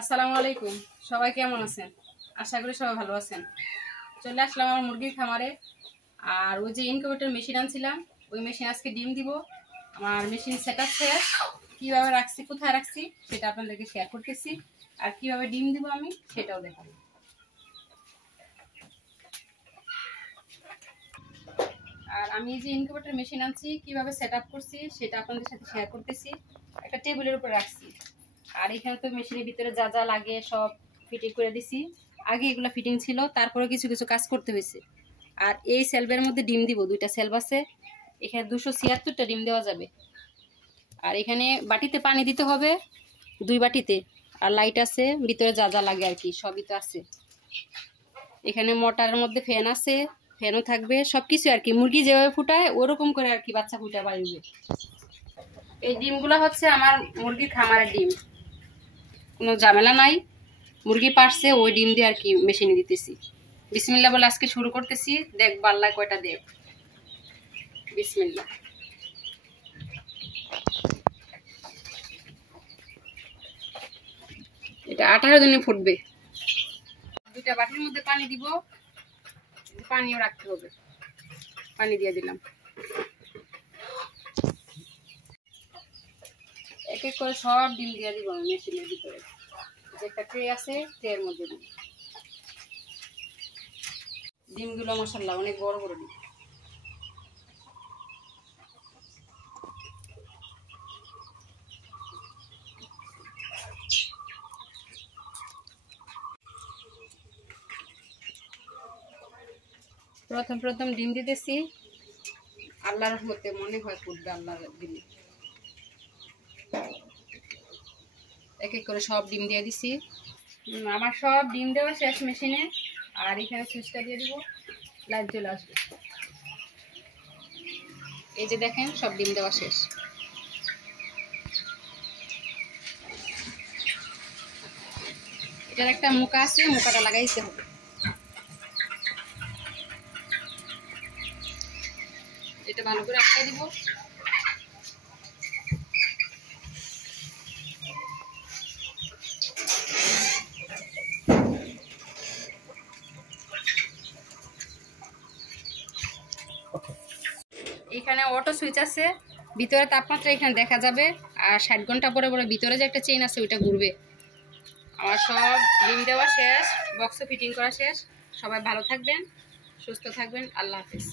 আসসালামু আলাইকুম। সবাই কেমন আছেন? আশা করি সবাই ভালো আছেন। চলে আসলাম আমার মুরগির খামারে। আর ওই যে ইনকিউবেটর মেশিন আনছিলাম, ওই মেশিন আজকে ডিম দিব। আমার মেশিন সেটআপ শেষ। কীভাবে রাখছি, কোথায় রাখছি সেটা আপনাদেরকে শেয়ার করতেছি। আর কিভাবে ডিম দিব আমি সেটাও দেখাবো। আর আমি যে ইনকিউবেটর মেশিন আনছি কিভাবে সেটআপ করছি সেটা আপনাদের সাথে শেয়ার করতেছি। একটা টেবিলের উপর রাখছি। আর এখানে তো মেশিনের ভিতরে যা যা লাগে সব ফিটিং করে দিছি। আগে এগুলো ফিটিং ছিল, তারপরে কিছু কিছু কাজ করতে হয়েছে। আর এই সেলভের মধ্যে ডিম দিব, দুইটা সেলভ আছে। এখানে 276টা ডিম দেওয়া যাবে। আর এখানে বাটিতে পানি দিতে হবে, 2 বাটিতে। আর লাইট আছে, ভিতরে যা যা লাগে আর কি সবই তো আছে। এখানে মোটরের মধ্যে ফ্যান আছে, ফ্যানও থাকবে, সবকিছু আর কি। মুরগি যেভাবে ফুটায় ওরকম করে আর কি বাচ্চা ফুটায় বাড়বে। এই ডিমগুলো হচ্ছে আমার মুরগির খামারের ডিম, কোনো ঝামেলা নাই। মুরগি পারছে ওই ডিম দিয়ে আর কি মেশিনে দিতেছি। বিসমিল্লাহ বলে আজকে শুরু করতেছি। দেখব আল্লাহ কয়টা দেব। বিসমিল্লাহ। এটা 18 দিনে ফুটবে। দুইটা বাটির মধ্যে পানি দিব, পানিও রাখতে হবে। পানি দিয়ে দিলাম। এক এক করে সব ডিম দিয়ে দিব মেশিনের ভিতরে। যে একটা ট্রে আছে, ট্রের মধ্যে দিব। ডিমগুলো মাশাআল্লাহ অনেক বড় বড় ডিম। প্রথম প্রথম ডিম দিতেছি, আল্লাহর রহমতে মনে হয় ফুটবে আল্লাহর দিলে। এক এক করে সব ডিম দিয়ে দিছি। আমার সব ডিম দেওয়া শেষ মেশিনে। আর এখানে সুইচটা দিয়ে দিব, লাইট চলে আসবে। এই যে দেখেন সব ডিম দেওয়া শেষ। এটার একটা মুখা আছে, মুখাটা লাগাইতে হবে। এটা ভালো করে আটকে দিব। এখানে অটো সুইচ আছে, ভিতরে তাপমাত্রা এখানে দেখা যাবে। আর 60 ঘন্টা পরে পরে ভিতরে যে একটা চেইন আছে ওইটা ঘুরবে। আমার সব ডিম দেওয়া শেষ, বক্সও ফিটিং করা শেষ। সবাই ভালো থাকবেন, সুস্থ থাকবেন। আল্লাহ হাফেজ।